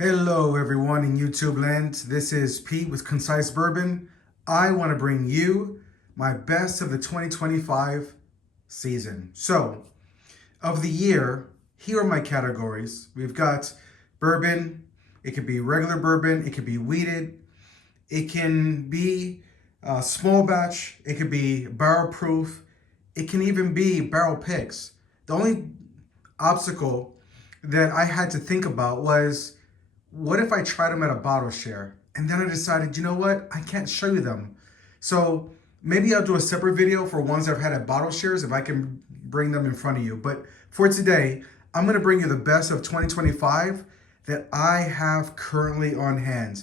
Hello, everyone in YouTube land. This is Pete with Concise Bourbon. I want to bring you my best of the 2025 season. So, of the year, here are my categories. We've got bourbon. It could be regular bourbon. It could be wheated. It can be small batch. It could be barrel proof. It can even be barrel picks. The only obstacle that I had to think about was, what if I tried them at a bottle share? And then I decided, you know what? I can't show you them. So maybe I'll do a separate video for ones I've had at bottle shares if I can bring them in front of you. But for today, I'm going to bring you the best of 2025 that I have currently on hand.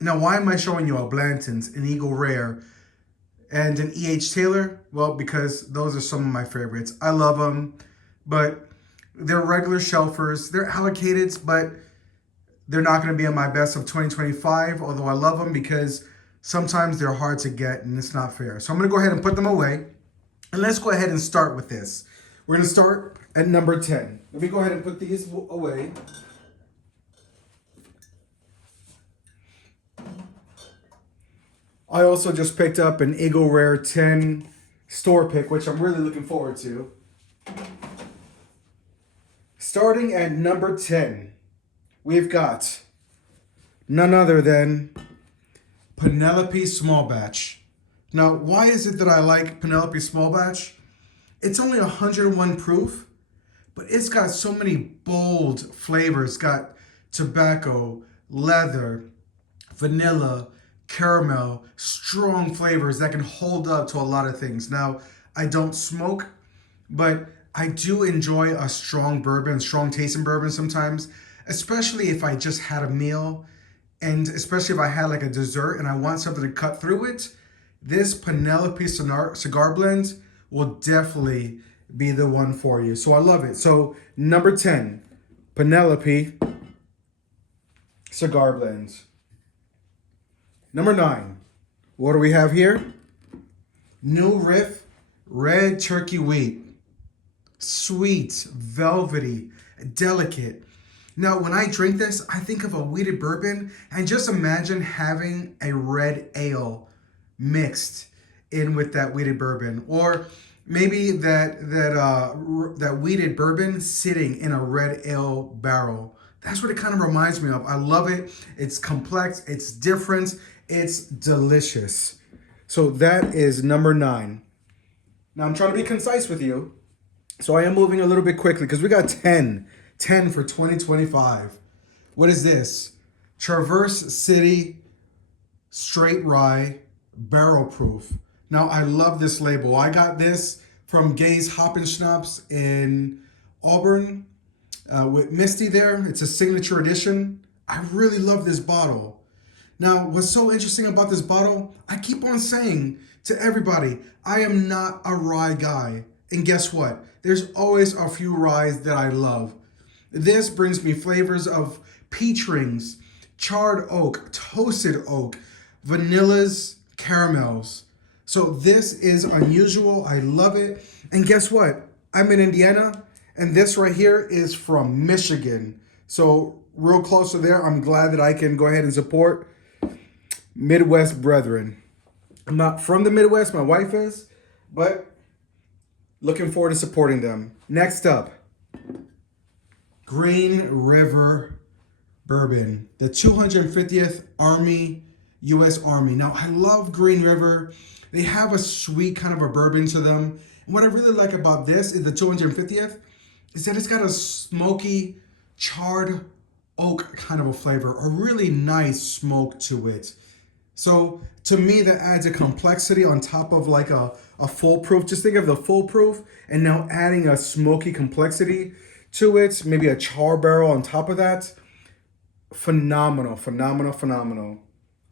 Now, why am I showing you a Blanton's, an Eagle Rare, and an E.H. Taylor? Well, because those are some of my favorites. I love them, but they're regular shelfers. They're allocated, but they're not going to be in my best of 2025, although I love them because sometimes they're hard to get and it's not fair. So I'm going to go ahead and put them away. And let's go ahead and start with this. We're going to start at number 10. Let me go ahead and put these away. I also just picked up an Eagle Rare 10 store pick, which I'm really looking forward to. Starting at number 10, we've got none other than Penelope Small Batch. Now, why is it that I like Penelope Small Batch? It's only 101 proof, but it's got so many bold flavors. It's got tobacco, leather, vanilla, caramel, strong flavors that can hold up to a lot of things. Now, I don't smoke, but I do enjoy a strong bourbon, strong tasting bourbon sometimes, especially if I just had a meal, and especially if I had like a dessert and I want something to cut through it. This Penelope cigar blend will definitely be the one for you. So I love it. So number 10, Penelope cigar blends. Number 9, what do we have here? New Riff Red Turkey Wheat. Sweet, velvety, delicate. Now, when I drink this, I think of a wheated bourbon, and just imagine having a red ale mixed in with that wheated bourbon, or maybe that wheated bourbon sitting in a red ale barrel. That's what it kind of reminds me of. I love it. It's complex. It's different. It's delicious. So that is number 9. Now I'm trying to be concise with you, so I am moving a little bit quickly because we got 10 for 2025. What is this? Traverse City Straight Rye Barrel Proof. Now, I love this label. I got this from Gay's Hoppin' Schnapps in Auburn with Misty there. It's a signature edition. I really love this bottle. Now, what's so interesting about this bottle, I keep on saying to everybody, I am not a rye guy. And guess what? There's always a few ryes that I love. This brings me flavors of peach rings, charred oak, toasted oak, vanillas, caramels. So this is unusual. I love it. And guess what? I'm in Indiana, and this right here is from Michigan. So real close to there. I'm glad that I can go ahead and support Midwest brethren. I'm not from the Midwest, my wife is, but looking forward to supporting them. Next up, Green River Bourbon, the 250th Army, U.S. Army. Now, I love Green River. They have a sweet kind of a bourbon to them. And what I really like about this is the 250th is that it's got a smoky, charred oak kind of a flavor, a really nice smoke to it. So to me, that adds a complexity on top of like a full proof. Just think of the full proof and now adding a smoky complexity to it, maybe a char barrel on top of that. Phenomenal, phenomenal, phenomenal.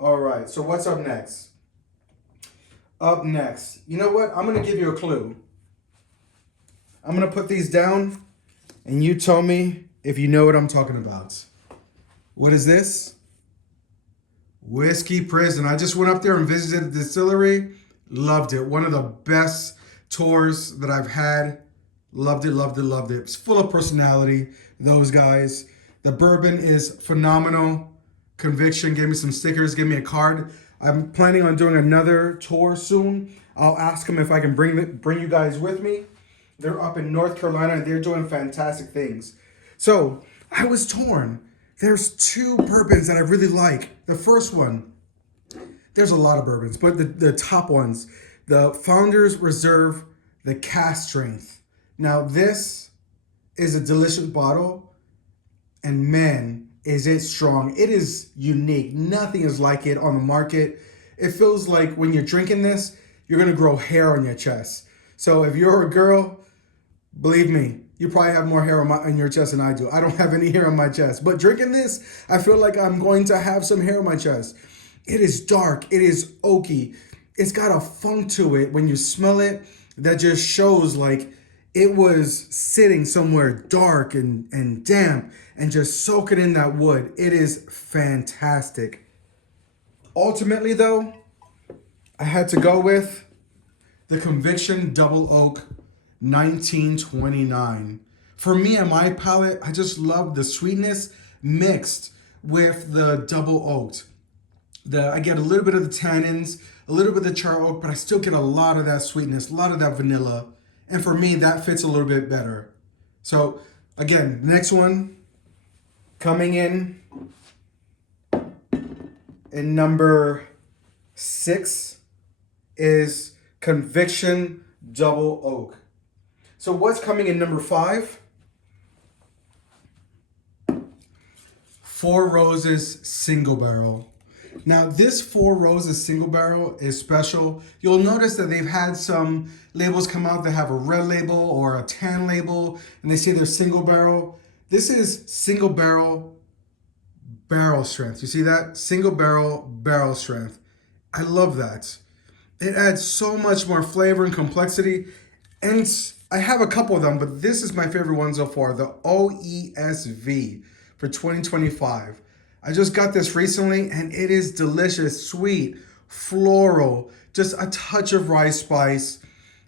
All right, so what's up next? Up next, you know what? I'm gonna give you a clue. I'm gonna put these down and you tell me if you know what I'm talking about. What is this? Whiskey Prison. I just went up there and visited the distillery. Loved it. One of the best tours that I've had. Loved it, loved it, loved it. It's full of personality, those guys. The bourbon is phenomenal. Conviction gave me some stickers, gave me a card. I'm planning on doing another tour soon. I'll ask them if I can bring you guys with me. They're up in North Carolina. They're doing fantastic things. So I was torn. There's two bourbons that I really like. The first one, there's a lot of bourbons, but the top ones, the Founders Reserve, the Cask Strength. Now this is a delicious bottle, and man, is it strong. It is unique. Nothing is like it on the market. It feels like when you're drinking this, you're gonna grow hair on your chest. So if you're a girl, believe me, you probably have more hair on your chest than I do. I don't have any hair on my chest. But drinking this, I feel like I'm going to have some hair on my chest. It is dark. It is oaky. It's got a funk to it when you smell it that just shows like it was sitting somewhere dark and damp and just soaking in that wood. It is fantastic. Ultimately, though, I had to go with the Conviction Double Oak 1929. For me and my palate, I just love the sweetness mixed with the double oaked. I get a little bit of the tannins, a little bit of the char oak, but I still get a lot of that sweetness, a lot of that vanilla. And for me, that fits a little bit better. So again, next one coming in number 6 is Conviction Double Oak. So what's coming in number 5? Four Roses Single Barrel. Now this Four Roses Single Barrel is special. You'll notice that they've had some labels come out that have a red label or a tan label, and they say they're single barrel. This is single barrel strength. You see that? Single barrel strength. I love that. It adds so much more flavor and complexity. And I have a couple of them, but this is my favorite one so far, the OESV for 2025. I just got this recently, and it is delicious, sweet, floral, just a touch of rice spice.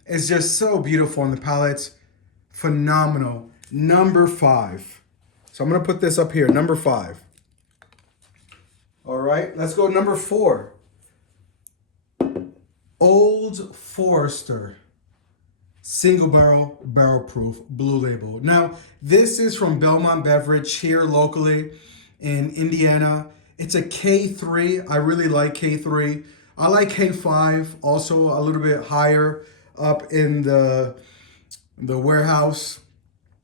It's just so beautiful on the palate. Phenomenal. Number 5. So I'm going to put this up here, number 5. All right, let's go number 4. Old Forester Single Barrel Proof Blue Label. Now, this is from Belmont Beverage here locally in Indiana. It's a K3. I really like K3. I like K5, also a little bit higher up in the warehouse,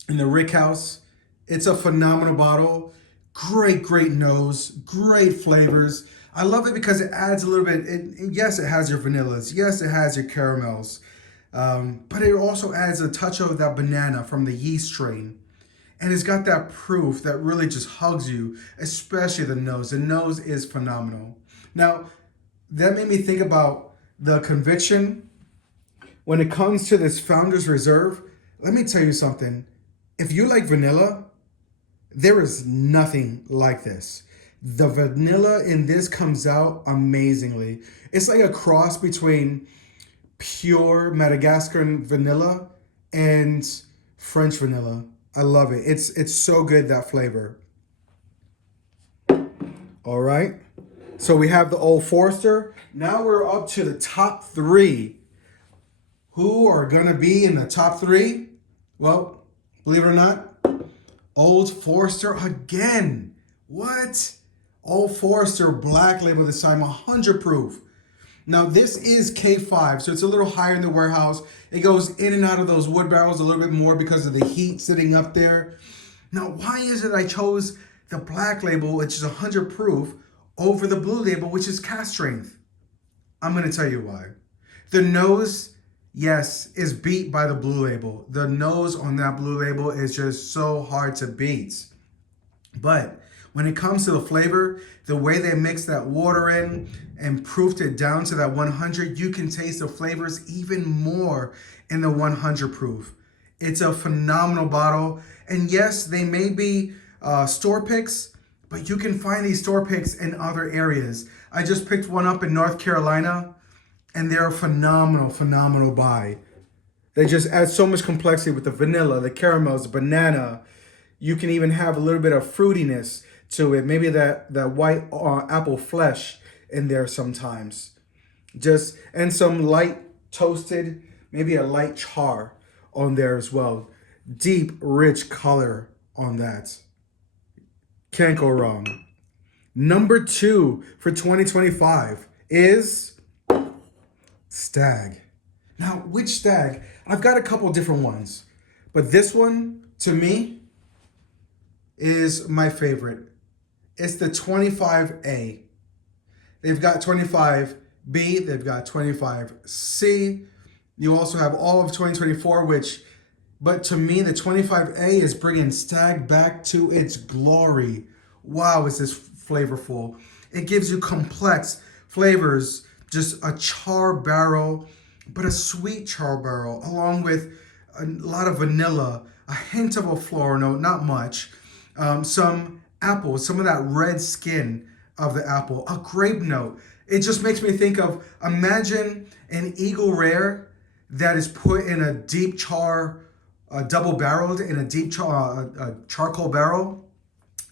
in the rick house. It's a phenomenal bottle. Great nose, great flavors. I love it because it adds a little bit, yes, it has your vanillas. Yes, it has your caramels. But it also adds a touch of that banana from the yeast strain. And it's got that proof that really just hugs you, especially the nose. The nose is phenomenal. Now, that made me think about the Conviction. When it comes to this Founders Reserve, let me tell you something. If you like vanilla, there is nothing like this. The vanilla in this comes out amazingly. It's like a cross between pure Madagascar vanilla and French vanilla. I love it. It's so good, that flavor. All right. So we have the Old Forester. Now we're up to the top 3. Who are going to be in the top 3? Well, believe it or not, Old Forester again. What? Old Forester Black Label this time, 100 proof. Now this is K5, so it's a little higher in the warehouse. It goes in and out of those wood barrels a little bit more because of the heat sitting up there. Now, why is it I chose the Black Label, which is 100 proof, over the Blue Label, which is cask strength? I'm going to tell you why. The nose, yes, is beat by the Blue Label. The nose on that Blue Label is just so hard to beat. But when it comes to the flavor, the way they mix that water in and proofed it down to that 100, you can taste the flavors even more in the 100 proof. It's a phenomenal bottle. And yes, they may be store picks, but you can find these store picks in other areas. I just picked one up in North Carolina, and they're a phenomenal buy. They just add so much complexity with the vanilla, the caramels, the banana. You can even have a little bit of fruitiness to it. Maybe that white apple flesh in there sometimes. And some light toasted, maybe a light char on there as well. Deep, rich color on that. Can't go wrong. Number 2 for 2025 is Stagg. Now, which Stagg? I've got a couple different ones, but this one, to me, is my favorite. It's the 25A. They've got 25B, they've got 25C. You also have all of 2024, but to me, the 25A is bringing Stagg back to its glory. Wow, is this flavorful. It gives you complex flavors, just a char barrel, but a sweet char barrel, along with a lot of vanilla, a hint of a floral note, not much, some apple, some of that red skin of the apple, a grape note. It just makes me think of, imagine an Eagle Rare that is put in a deep char, double barreled in a deep charcoal barrel,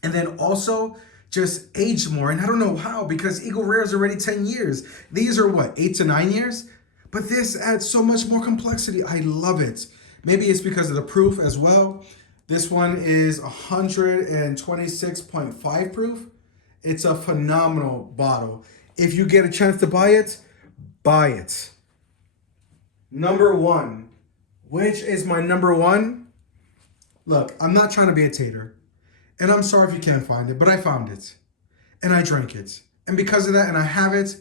and then also just aged more. And I don't know how, because Eagle Rare is already 10 years. These are what, 8 to 9 years? But this adds so much more complexity. I love it. Maybe it's because of the proof as well. This one is 126.5 proof. It's a phenomenal bottle. If you get a chance to buy it, buy it. Number 1. Which is my number 1? Look, I'm not trying to be a tater. And I'm sorry if you can't find it, but I found it. And I drank it. And because of that, and I have it,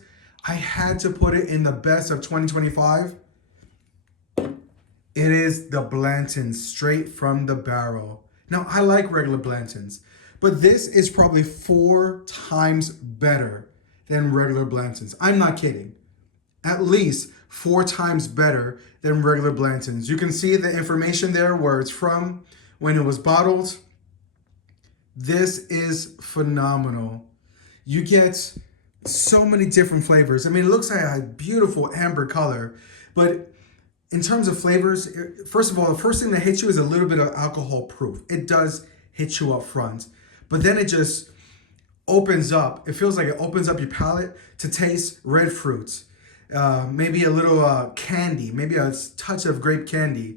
I had to put it in the best of 2025. It is the Blanton, straight from the barrel. Now, I like regular Blantons, but this is probably 4 times better than regular Blantons. I'm not kidding. At least 4 times better than regular Blantons. You can see the information there, where it's from, when it was bottled. This is phenomenal. You get so many different flavors. I mean, it looks like a beautiful amber color, but in terms of flavors, first of all, the first thing that hits you is a little bit of alcohol proof. It does hit you up front, but then it just opens up. It feels like it opens up your palate to taste red fruits, maybe a little candy, maybe a touch of grape candy.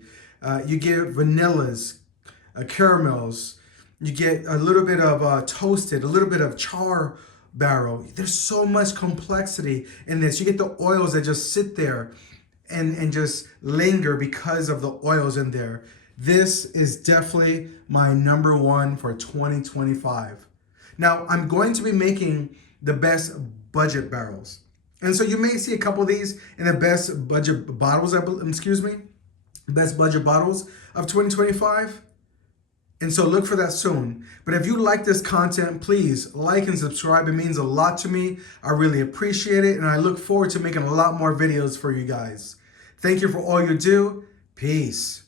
You get vanillas, caramels. You get a little bit of toasted, a little bit of char barrel. There's so much complexity in this. You get the oils that just sit there and just linger because of the oils in there. This is definitely my number 1 for 2025. Now, I'm going to be making the best budget barrels. And so you may see a couple of these in the best budget bottles, best budget bottles of 2025. And so look for that soon. But if you like this content, please like and subscribe. It means a lot to me. I really appreciate it. And I look forward to making a lot more videos for you guys. Thank you for all you do. Peace.